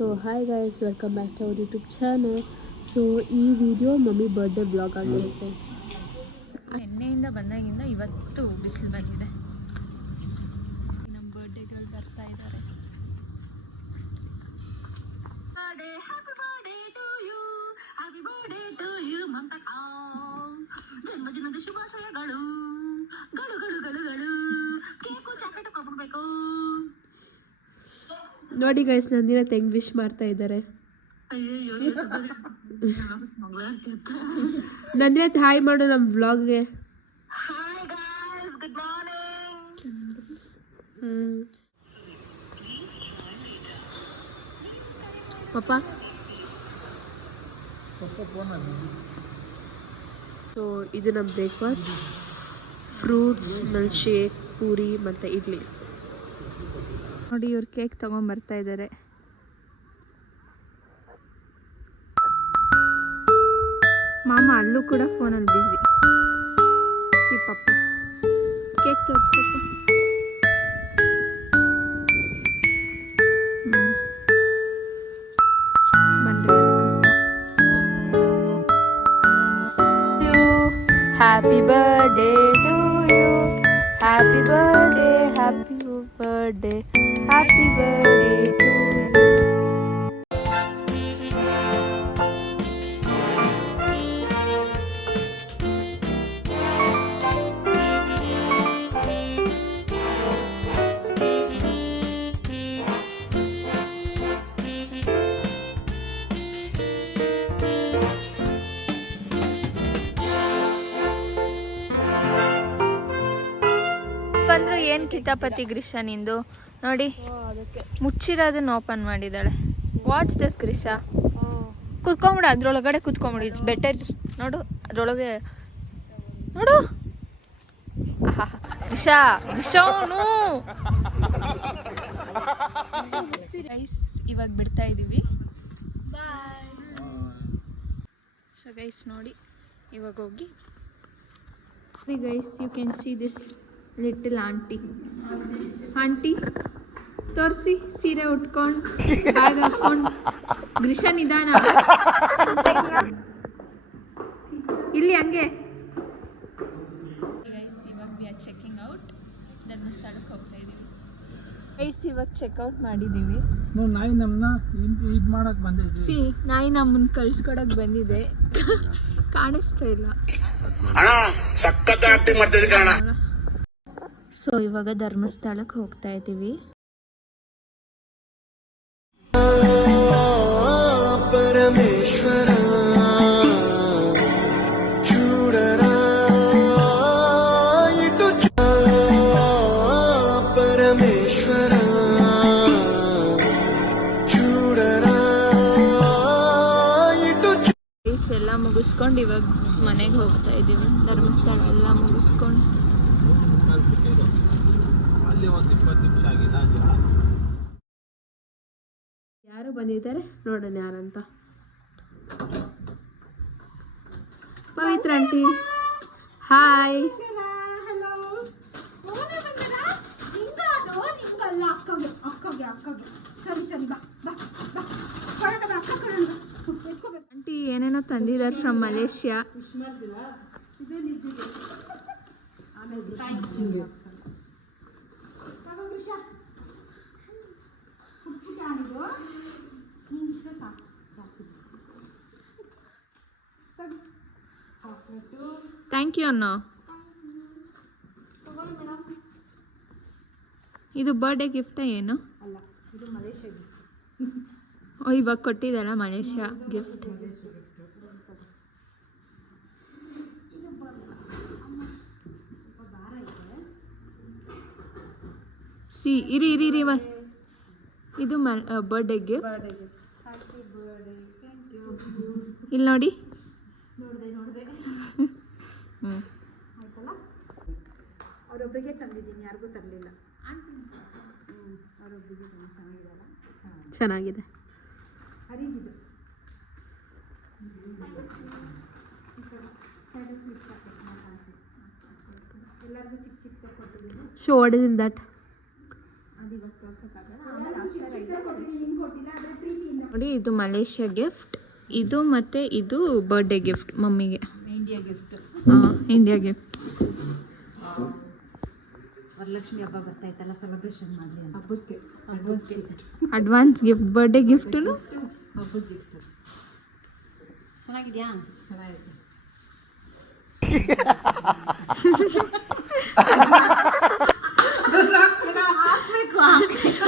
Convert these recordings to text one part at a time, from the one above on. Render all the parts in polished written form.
So hi guys, welcome back to our YouTube channel. So ಈ video mummy birthday vlog ಆಗಿರುತ್ತೆ. ಎಣ್ಣೆಯಿಂದ ಬಂದಾಗಿಂದ ಇವತ್ತು ಬಿಸಿಲು ಬಂದಿದೆ. ನಮ್ಮ ಬರ್ಡೇಗಳು ಬರ್ತಾ ಇದ್ದಾರೆ. ಜನ್ಮದಿನದ ಶುಭಾಶಯಗಳು. ಕೇಕು ಚಾಕ್ಲೇಟ್ ಕೊಡ್ಬೇಕು. ನೋಡಿ ಗೈಸ್, ನಂದಿನ ಹೆಂಗ್ ವಿಶ್ ಮಾಡ್ತಾ ಇದ್ದಾರೆ. ನಂದಿನ ಹಾಯ್ ಮಾಡು ನಮ್ಮ ವ್ಲಾಗ್ಗೆ. Good morning. ಪಾಪ ಸೊ ಇದು ನಮ್ಮ breakfast. Fruits, milkshake, puri ಮತ್ತು ಇಡ್ಲಿ. ನೋಡಿ ಇವ್ರು ಕೇಕ್ ತಗೊಂಡ್ಬರ್ತಾ ಇದ್ದಾರೆ. ಮಾಮ ಅಲ್ಲೂ ಕೂಡ ಫೋನಲ್ಲಿ ಬಿಸಿ. ಸಿ ಪಪ್ಪ ಕೇಕ್ ತೋರಿಸ್ಕೊಪ್ಪ. ಬನ್ರಿ. Happy birthday to you, happy birthday, happy birthday, happy birthday to you. ಬಂದ್ರು ಏನ್ ಕಿತಾಪತಿ ಗ್ರೀಷ ನಿಂದು ನೋಡಿ, ಮುಚ್ಚಿರೋದನ್ನ ಓಪನ್ ಮಾಡಿದಾಳೆ. What's this Greesha? ಕುತ್ಕೊಂಬಿಡು, ಅದ್ರೊಳಗಡೆ ಕುತ್ಕೊಂಬಿಡು. It's better. ನೋಡು ಅದ್ರೊಳಗೆ ನೋಡು. ಗ್ರೀಷಾ ಗ್ರೀಷನು ಗೈಸ್, ಇವಾಗ ಬಿಡ್ತಾ ಇದೀವಿ. ಸೊ ಗೈಸ್ ನೋಡಿ, ಇವಾಗ ಹೋಗಿ guys, you can see this little aunty ತೋರಿಸಿ. ಸೀರೆ ಉಟ್ಕೊಂಡು ಬ್ಯಾಗ್ ಹಾಕೊಂಡು ಗ್ರೀಷ ನಿಧಾನ ಇಲ್ಲಿ ಹಂಗೆ. ಗೈಸ್ ಇವಾಗ ವಿ ಆರ್ ಚೆಕಿಂಗ್ ಔಟ್. ಧರ್ಮಸ್ಥಳಕ್ಕೆ ಹೋಗ್ತಾ ಇದೀವಿ ಗೈಸ್. ಇವಾಗ ಚೆಕ್ಔಟ್ ಮಾಡಿದ್ದೀವಿ. ನಾಯಿ ನಮ್ಮನ್ನ ಇದು ಮಾಡಕ್ ಬಂದಿದ್ವಿ. ಸಿ ನಾಯಿ ನಮ್ಮನ್ನ ಕಳ್ಸ್ಕೊಡಕ್ ಬಂದಿದೆ. ಕಾಣಿಸ್ತಾ ಇಲ್ಲ. ಸೊ ಇವಾಗ ಧರ್ಮಸ್ಥಳಕ್ಕೆ ಹೋಗ್ತಾ ಇದ್ದೀವಿ. ಪರಮೇಶ್ವರ ಚೂಡರ ಇಟು ಪರಮೇಶ್ವರ ಚೂಡರ ಇಟು ಎಲ್ಲ ಮುಗಿಸ್ಕೊಂಡು ಇವಾಗ ಮನೆಗೆ ಹೋಗ್ತಾ ಇದ್ದೀವಿ. ಧರ್ಮಸ್ಥಳ ಎಲ್ಲ ಮುಗಿಸ್ಕೊಂಡು ಅಲ್ಲಿ ಒಂದು 20 ನಿಮಿಷ ಆಗಿದೆ. ಯಾರು ಬಂದಿದ್ದಾರೆ ನೋಡೋಣ ಯಾರಂತ. ಪವಿತ್ರ ಆಂಟಿ ಹಾಯ್. ಆಂಟಿ ಏನೇನೋ ತಂದಿದ್ದಾರೆ ಫ್ರಮ್ ಮಲೇಷ್ಯಾ. ಥ್ಯಾಂಕ್ ಯು ಅಣ್ಣ. ಇದು ಬರ್ಡೇ ಗಿಫ್ಟ್ ಏನು? ಓ, ಇವಾಗ ಕೊಟ್ಟಿದ್ದಲ್ಲ ಮಲೇಷ್ಯಾ ಗಿಫ್ಟ್. ಸಿ ಇರಿ ಇದು ಬರ್ಡೇ ಗಿಫ್ಟ್. ಇಲ್ಲಿ ನೋಡಿ. ಅವರೊಬ್ಬರಿಗೆ ತಂದಿದ್ದೀನಿ, ಯಾರಿಗೂ ತರಲಿಲ್ಲ. ಅವರೊಬ್ಬರಿಗೆ ಚೆನ್ನಾಗಿದೆ. ಹರಿದಿದೆ. ಎಲ್ಲರಿಗೂ ಚಿಕ್ಕ ಕೊಟ್ಟಿದ್ದೀನಿ. Show what is in that? ಅದು ಇವತ್ತು ತೋರ್ಸೋಕ್ಕಾಗಲ್ಲ. ಆಮೇಲೆ ಕೊಟ್ಟಿದ್ದೀನಿ, ನಿಮ್ಗೆ ಕೊಟ್ಟಿಲ್ಲ. ಆದರೆ ಪ್ರೀತಿಯಿಂದ ನೋಡಿ ಇದು ಮಲೇಷ್ಯಾ ಗಿಫ್ಟ್, ಇದು ಮತ್ತೆ ಇದು ಬರ್ಡೇ ಗಿಫ್ಟ್ ಮಮ್ಮಿಗೆ. India gift, India gift. Varalakshmi ಹಬ್ಬ ಬರ್ತಾಯ್ತಲ್ಲ, ಸೆಲೆಬ್ರೇಷನ್ ಮಾಡಲಿ ಅಂತ ಹಬ್ಬಕ್ಕೆ ಅಡ್ವಾನ್ಸ್ ಗಿಫ್ಟ್, ಬರ್ಡೇ ಗಿಫ್ಟು ಹಬ್ಬದ ಗಿಫ್ಟ್. ಚೆನ್ನಾಗಿದ್ಯಾ? ಚೆನ್ನಾಗಿದೆ.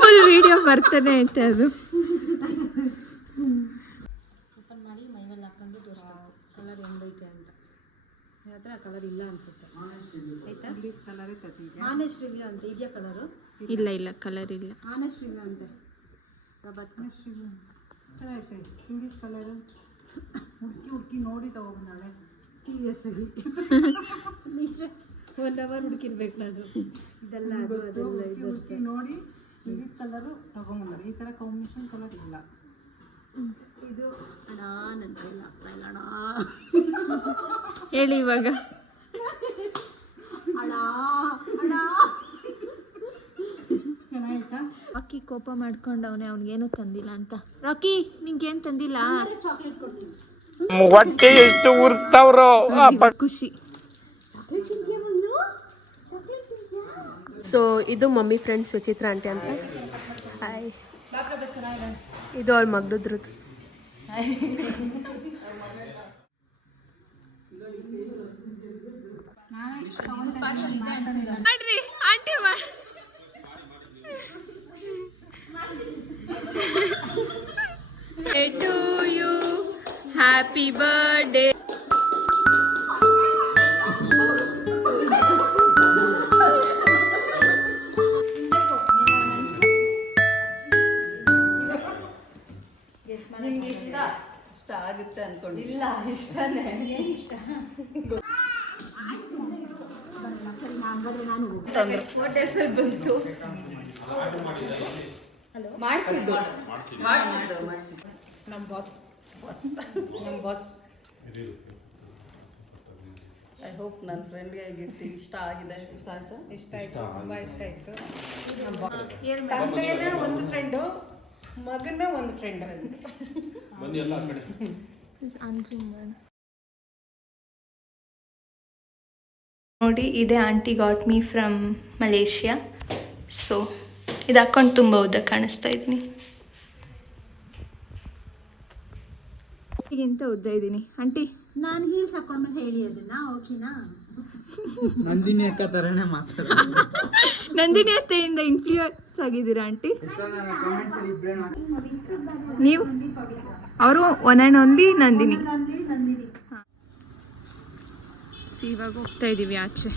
ಫುಲ್ ವಿಡಿಯೋ ಬರ್ತಾನೆ ಐತೆ ಅದು. ಓಪನ್ ಮಾಡಿ ಮೈ ಮೇಲೆ ಹಾಕೊಂಡು ತೋರಿಸ್ಬೇಕು ಕಲರ್ ಹೆಂಗೈತೆ ಅಂತ. ನನ್ನ ಹತ್ರ ಕಲರ್ ಇಲ್ಲ ಅನ್ಸುತ್ತೆ. ಆಯ್ತಾ? ಕಲರೇ ತರ್ತಿದ್ಯಾ? ಆನೆಸ್ಟ್ ರಿವ್ಯೂ ಅಂತ ಇದೆಯಾ ಕಲರು? ಇಲ್ಲ ಇಲ್ಲ ಕಲರ್ ಇಲ್ಲ. ಆನೆಸ್ಟ್ ರಿವ್ಯೂ ಅಂತೆ. ಆನೆಸ್ಟ್ ರಿವ್ಯೂ ಚೆನ್ನಾಗೈತೆ. ಇಂಗ್ಲೀಷ್ ಕಲರು ಹುಡುಕಿ ನೋಡಿ ತಗೊಂಡ್ಬಂದಾಳೆ. ಸೀರಿಯಸ್ ಆಗಿ ನಿಜ 1 ಅವರ್ ಹುಡುಕಿರ್ಬೇಕು ನಾನು. ಇದೆಲ್ಲ ಹುಡುಕಿ ನೋಡಿ ವಿವಿಧ ಕಲರು ತಗೊಂಬಂದಾರೆ. ಈ ಥರ ಕಾಂಬಿನೇಷನ್ ಕಲರ್ ಇಲ್ಲ. ಇದು ಅಣ್ಣ ನನ್ನ ಕೈಲಿ ಆಗ್ತಾ ಇಲ್ಲ ಅಣ್ಣ. ಹೇಳಿ ಇವಾಗ. ಅಣ್ಣ ಅಣ್ಣ ಚೆನ್ನಾಯ್ತಾ? ರಾಕಿ ಕೋಪ ಮಾಡ್ಕೊಂಡವನೆ, ಅವ್ನಿಗೇನು ತಂದಿಲ್ಲ ಅಂತ. ರಾಕಿ ನಿಂಗೇನು ತಂದಿಲ್ಲ? ಚಾಕ್ಲೇಟ್ ಕೊಡ್ತೀನಿ. ಹೊಟ್ಟೆ ಎಷ್ಟು ಉರ್ಸ್ತಾವ್ರೋ ಖುಷಿ. ಸೊ ಇದು ಮಮ್ಮಿ ಫ್ರೆಂಡ್ ಸುಚಿತ್ರಾ ಆಂಟಿ ಅಂತ. ಹಾಯ್. ಇದು ಅವ್ಳ ಮಗ್ಳದ್ರದ್ದು. ಮಾಡ್ರಿ aunty to you happy birthday. ನಿಮ್ಗೆ ಇಷ್ಟ ಆಗುತ್ತೆ ಅನ್ಕೊಂಡು. ಇಲ್ಲ ಇಷ್ಟನೇ. ಇಷ್ಟ ಬಂತು ಮಾಡಿಸಿದ್ದು ನಮ್ಮ ಬಾಸ್ ಐ ಹೋಪ್ ನನ್ನ ಫ್ರೆಂಡ್ಗೆ ಗಿಫ್ಟ್ ಇಷ್ಟ ಆಗಿದೆ. ಇಷ್ಟ ಆಯ್ತಾ? ಇಷ್ಟ ಆಯ್ತು, ತುಂಬಾ ಇಷ್ಟ ಆಯ್ತು. ತಂದೆಯನ್ನ ಒಂದು ಫ್ರೆಂಡು, ಮಗನ ಒಂದು ಫ್ರೆಂಡ್. ನೋಡಿ ಇದೇ aunty got me from Malaysia. So ಇದು ಹಾಕೊಂಡು ತುಂಬ ಉದ್ದ ಕಾಣಿಸ್ತಾ ಇದ್ದೀನಿ. ಈಗಿಂತ ಉದ್ದ ಇದ್ದೀನಿ ಆಂಟಿ. ನಾನು ಹೀಲ್ಸ್ ಹಾಕೊಂಡ್ಮೇಲೆ ಹೇಳಿ ಅದನ್ನ, ಓಕೆನಾ? ನಂದಿನಿ ಅಕ್ಕ ತರನೇ ಮಾತಾಡ. ನಂದಿನಿ ಅತ್ತೆಯಿಂದ ಇನ್ಫ್ಲೂಯೆನ್ಸ್ ಆಗಿದ್ದೀರಾ ಆಂಟಿ ನೀವು? ಅವರು ಒನ್ ಆ್ಯಂಡ್ ಓನ್ಲಿ ನಂದಿನಿ. ಇವಾಗ ಹೋಗ್ತಾ ಇದ್ದೀವಿ ಆಚೆ.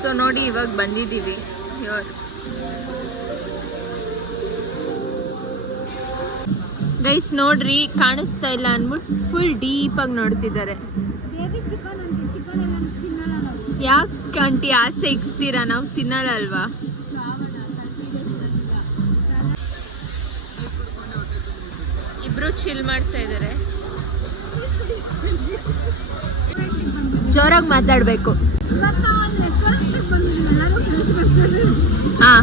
ಸೊ ನೋಡಿ ಇವಾಗ ಬಂದಿದ್ದೀವಿ. ಗೈಸ್ ನೋಡ್ರಿ ಕಾಣಿಸ್ತಾ ಇಲ್ಲ ಅಂದ್ಬಿಟ್ಟು ಫುಲ್ ಡೀಪಾಗಿ ನೋಡ್ತಿದ್ದಾರೆ. ಯಾಕೆ ಆಂಟಿ ಆಸೆ ಇಕ್ಸ್ತೀರಾ? ನಾವು ತಿನ್ನಲ್ಲ ಅಲ್ವಾ? ಇಬ್ರು ಚಿಲ್ ಮಾಡ್ತಾ ಇದ್ದಾರೆ. ಜೋರಾಗಿ ಮಾತಾಡ್ಬೇಕು. ಹಾ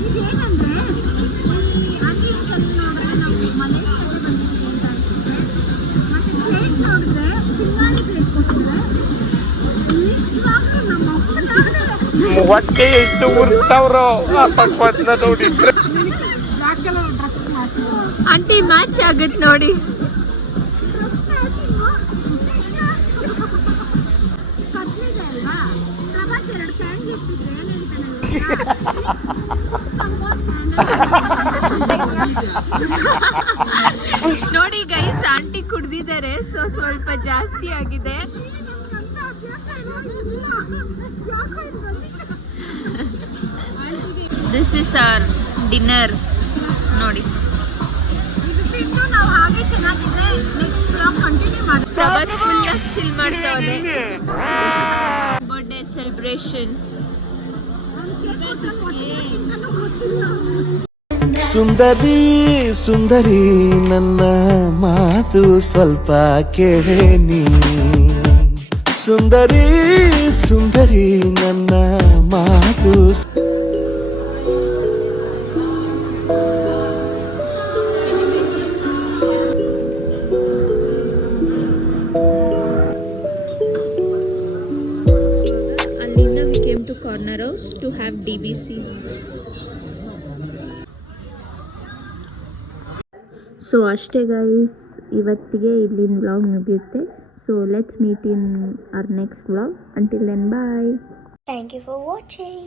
ಹೊಟ್ಟೆ ಎಷ್ಟು ಉರ್ಸ್ತಾವ್ರೋ ನೋಡಿದ್ರೆ. ಆಂಟಿ ಮ್ಯಾಚ್ ಆಗತ್ತೆ ನೋಡಿ. ನೋಡಿ ಗೈಸ್ ಆಂಟಿ ಕುಡ್ದಿದ್ದಾರೆ, ಸೊ ಸ್ವಲ್ಪ ಜಾಸ್ತಿ ಆಗಿದೆ. ದಿಸ್ ಇಸ್ ಅವರ್ ಡಿನ್ನರ್ ನೋಡಿ. ಪ್ರಭಾತ್ ಫುಲ್ ಚಿಲ್ ಮಾಡ್ತಾವ್ರೆ. Birthday celebration. ಸುಂದರಿ ಸುಂದರಿ ನನ್ನ ಮಾತು ಸ್ವಲ್ಪ ಕೇಳೆ ನೀ ಸುಂದರಿ ಸುಂದರಿ ನನ್ನ ಮಾತು ಅಲ್ಲಿಂದ we came to corner house to have DBC. So ಅಷ್ಟೇ ಗೈಸ್, ಇವತ್ತಿಗೆ ಇಲ್ಲಿನ ವ್ಲಾಗ್ ಮುಗಿಯುತ್ತೆ. So let's meet in our next vlog. Until then bye. Thank you for watching.